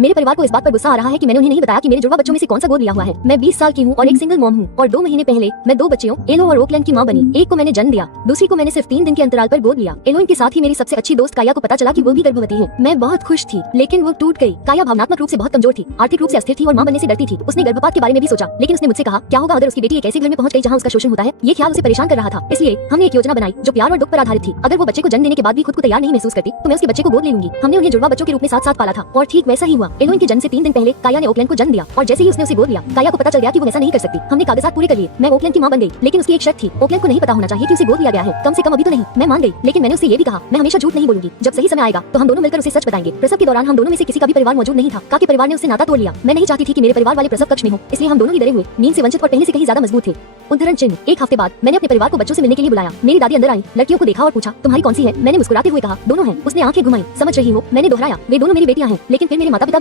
मेरे परिवार को इस बात पर गुस्सा आ रहा है कि मैंने उन्हें नहीं बताया कि मेरे जुड़वा बच्चों में से कौन सा गोद लिया हुआ है। मैं 20 साल की हूँ और एक सिंगल मॉम हूँ और 2 महीने पहले मैं 2 बच्चियों एलो और ओकलैंड की माँ बनी। एक को मैंने जन्म दिया, दूसरी को मैंने सिर्फ 3 दिन के अंतराल पर गोद लिया। एलोइन के साथ ही मेरी सबसे अच्छी दोस्त काया को पता चला कि वो भी गर्भवती है। मैं बहुत खुश थी, लेकिन वो टूट गई। काया भावनात्मक रूप से बहुत कमजोर थी, आर्थिक रूप से अस्थिर थी और माँ बनने से डरती थी। उसने गर्भपात के बारे में भी सोचा, लेकिन उसने मुझसे कहा क्या होगा अगर उसकी बेटी एक ऐसे घर में पहुंच गई जहाँ उसका शोषण होता है। ये ख्याल उसे परेशान कर रहा था। इसलिए हमने एक योजना बनाई जो प्यार और दुख पर आधारित थी। अगर वो बच्चे को जन्म देने के बाद भी खुद को तैयार नहीं महसूस करती तो मैं उसके बच्चे को गोद ले लूंगी। हमने उन्हें जुड़वा बच्चों के रूप में साथ साथ पाला था और ठीक वैसा ही हुआ। एलोइन के जन्म से 3 दिन पहले काया ने ओकलैंड को जन्म दिया और जैसे ही उसने उसे गोद लिया, काया को पता चल गया कि वो वैसा नहीं कर सकती। हमने कागजात पूरे कर लिए, मैं ओकलैंड की मां बन गई, लेकिन उसकी एक शर्त थी, ओकलैंड को नहीं पता होना चाहिए कि उसे गोद लिया गया है, कम से कम अभी तो नहीं। मैं मान गई, लेकिन मैंने उससे ये भी कहा मैं हमेशा झूठ नहीं बोलूंगी। जब सही समय आएगा तो हम दोनों मिलकर उसे सच बताएंगे। प्रसव के दौरान हम दोनों में से किसी का भी परिवार मौजूद नहीं था। का के परिवार ने उससे नाता तोड़ लिया। मैं नहीं चाहती थी कि मेरे परिवार वाले प्रसव कक्ष में हो, इसलिए हम दोनों ही डरे हुए, नींद से वंचित और पहले से कहीं ज्यादा मजबूत थे। उद्धरण चिन्ह। एक हफ्ते बाद मैंने अपने परिवार को बच्चों से मिलने के लिए बुलाया। मेरी दादी अंदर आई, लड़कियों को देखा और पूछा तुम्हारी कौन सी है। मैंने मुस्कुराते हुए कहा दोनों हैं। उसने आंखें घुमाई। समझ रही हो? मैंने दोहराया वे दोनों मेरी बेटियां हैं। लेकिन फिर मेरे माता